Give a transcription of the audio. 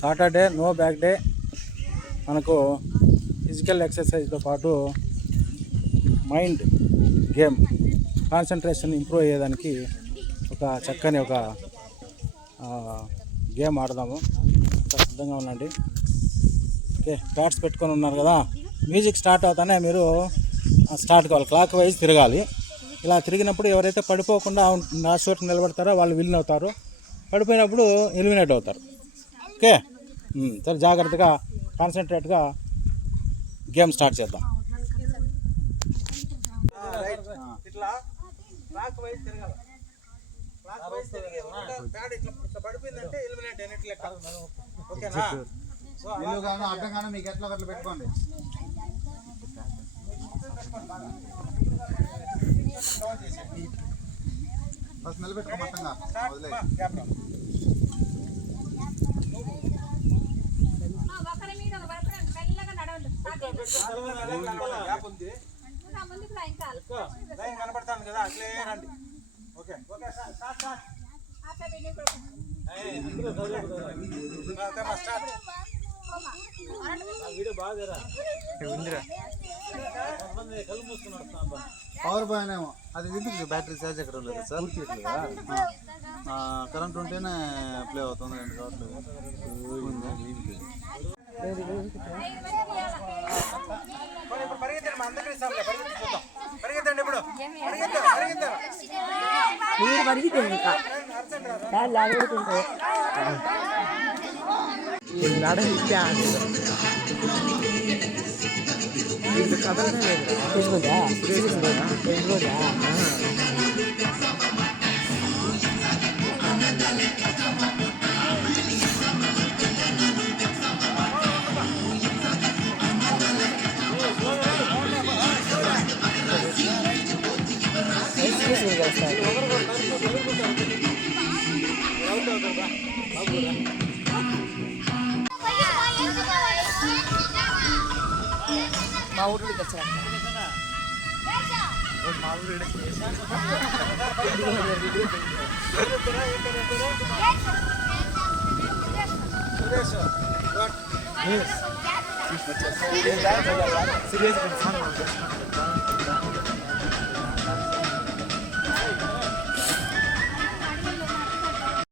Saturday no back day. మనకు physical ఎక్సర్సైజ్తో పాటు మైండ్ గేమ్ కాన్సన్ట్రేషన్ ఇంప్రూవ్ అయ్యేదానికి ఒక చక్కని ఒక గేమ్ ఆడదాము. సిద్ధంగా ఉండండి. ఓకే, ప్యాడ్స్ పెట్టుకొని ఉన్నారు కదా. మ్యూజిక్ స్టార్ట్ అవుతానే మీరు స్టార్ట్ కావాలి. క్లాక్ వైజ్ తిరగాలి. ఇలా తిరిగినప్పుడు ఎవరైతే పడిపోకుండా లాస్ట్ చోట నిలబడతారో వాళ్ళు విన్ అవుతారు. పడిపోయినప్పుడు ఎలిమినేట్ అవుతారు. ఓకే, సరే జాగ్రత్తగా కాన్సన్ట్రేట్గా గేమ్ స్టార్ట్ చేద్దాం. ఇట్లా క్లాక్ వైజ్ తిరగాలి. క్లాక్ వైజ్ తిరిగి బ్యాడ్ ఇట్లా పడిపోయిందంటే ఎలిమినేట్ అయినట్టు లెక్క. ఓకేనా? సో నిలువుగాను అడ్డంగాను మీకు ఎట్లా అట్లా పెట్టుకోండి. ఫస్ట్ నిలబెట్టుకో మొత్తంగా. కనపడతాను కదా, అట్లే రండి. Okay okay sir, start start. Power boy ఏమో అది ఎందుకు బ్యాటరీ ఛార్జ్ ఎక్కడ లేదు సార్? కరెంట్ ఉంటేనే ప్లే అవుతుంది. 2 కావట్లేదు. ఇప్పుడు పరిగెత్తండి, అందరికీ ఇస్తాంలే. పరిగెత్తుకుందాం. పరిగెత్తండి, ఇప్పుడు పరిగెత్తారు. మీరు పరిగెత్తండి. ఇంకా లాగడుకుంటే కదలనే లేదు. మా ఊరికి వచ్చా సీరియస్